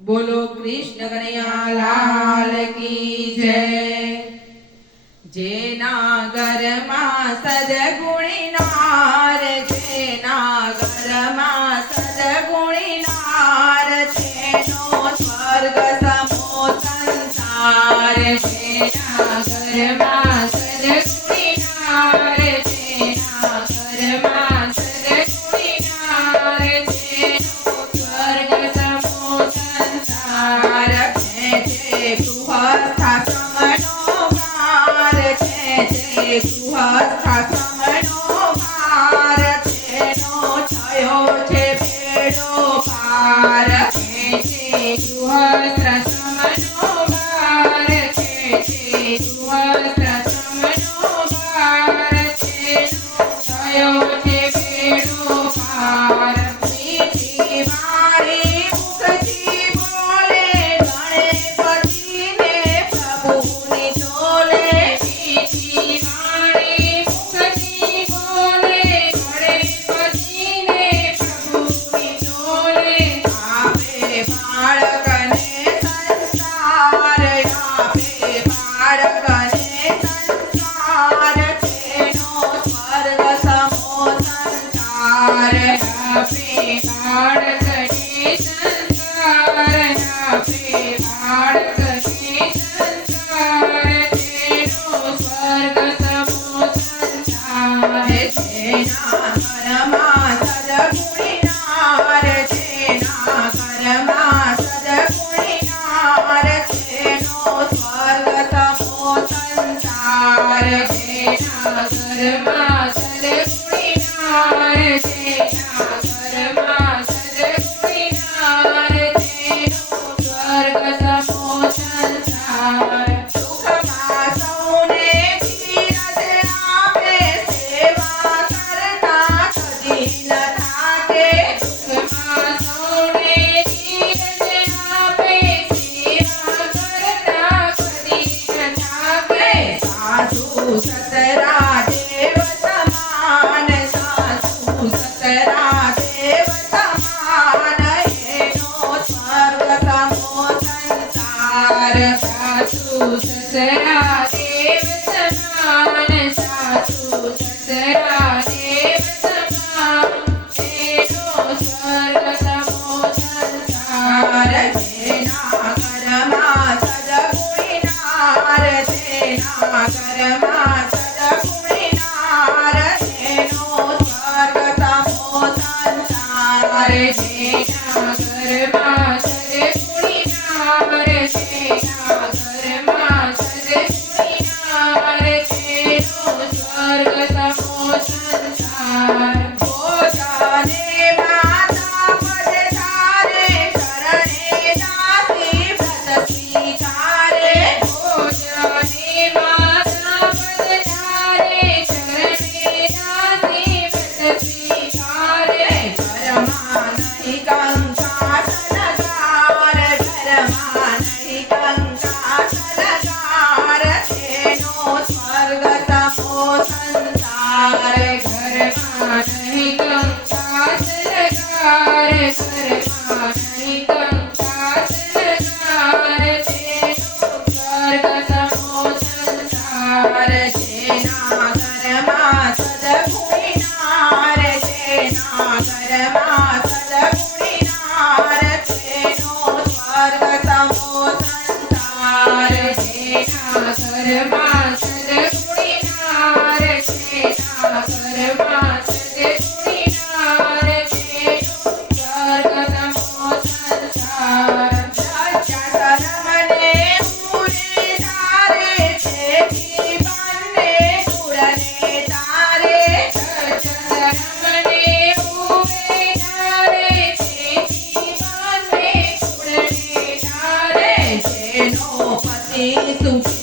बोलो कृष्ण कन्हैया लाल की जय। जेना घरमा सद्गुणी नार, जेना घरमा सद्गुणी नार, तेनो स्वर्ग समो संसार। जेना घरमा सद्गुणी नार, जेना घरमा सद्गुणी नार, तेनो स्वर्ग समो संसार। जय गृहस्थाश्रमनो भार, जय गृहस्थाश्रमनो भार, तेनो थयो छे बेड़ो पार। जय गृहस्थाश्रमनो भार, जय गृहस्थाश्रमनो भार, तेनो थयो छे बेड़ो पार। मीठी वाणी मुखથી બોલે, ગણપતિને પ્રભુની ચોલે। મીઠી વાણી મુખથી બોલે, ગણપતિને પ્રભુની ચોલે। આપે બાળકને સંસ્કાર, આપે બાળકને સંસ્કાર, તેનો સ્વર્ગ સમો સંસાર। આપે બાળકને સંસ્કાર, આપે બાળકને સંસ્કાર, તેનો સ્વર્ગ સમો સંસાર। જેના ઘરમાં સદ્ગુણી નાર, જેના ઘરમાં સદ્ગુણી નાર, તેનો સ્વર્ગ સમો સંસાર। જેના ઘરમાં સદ્ગુણી નાર, જેના ઘરમાં સદ્ગુણી નાર, તેનો સ્વર્ગ સમો સંસાર। સુખમાં સૌને ધીરજ આપે, સેવા કરતા કદી ન થાકે। સુખમાં સૌને ધીરજ આપે, સેવા કરતા કદી ન થાકે। સાસુ સસરા દેવ સમાન, સાસુ સસરા દેવ સમાન, એનો સ્વર્ગ સમો સંસાર। સાસુ સસરા દેવ સમાન, સાસુ સસરા દેવ સમાન, એનો સ્વર્ગ સમો સંસાર। જેના ઘરમાં સદ્ગુણી નાર, જેના ઘરમાં સદ્ગુણી નાર, તેનો સ્વર્ગ સમો સંસાર। જેના ઘરમાં સદ્ગુણી નાર, જેના ઘરમાં સદ્ગુણી નાર, તેનો સ્વર્ગ સમો સંસાર। ભોજને માતા પધારે, ચરણે દાસી વ્રત સ્વીકારે। ભોજને માતા પધારે, ચરણે દાસી વ્રત સ્વીકારે। ઘરમાં નહીં કંકાસ લગાર, ઘરમાં નહીં કંકાસ લગાર, તેનો સ્વર્ગ સમો સંસાર। ઘરમાં નહીં કંકાસ લગાર, ઘરમાં નહીં કંકાસ લગાર, તેનો સ્વર્ગ સમો સંસાર। જેના ઘરમાં સદ્ગુણી નાર, જેના ઘરમાં સદ્ગુણી નાર, તેનો સ્વર્ગ સમો સંસાર। જેના ઘરમાં સદ્ગુણી નાર, જેના ઘરમાં સદ્ગુણી નાર, તેનો સ્વર્ગ સમો સંસાર। લજ્જા શરમને ઉરે તારે, તેથી બંને કુળને તારે। લજ્જા શરમને ઉરે તારે, તેથી બંને કુળને તારે। જેનો પતિ સુખી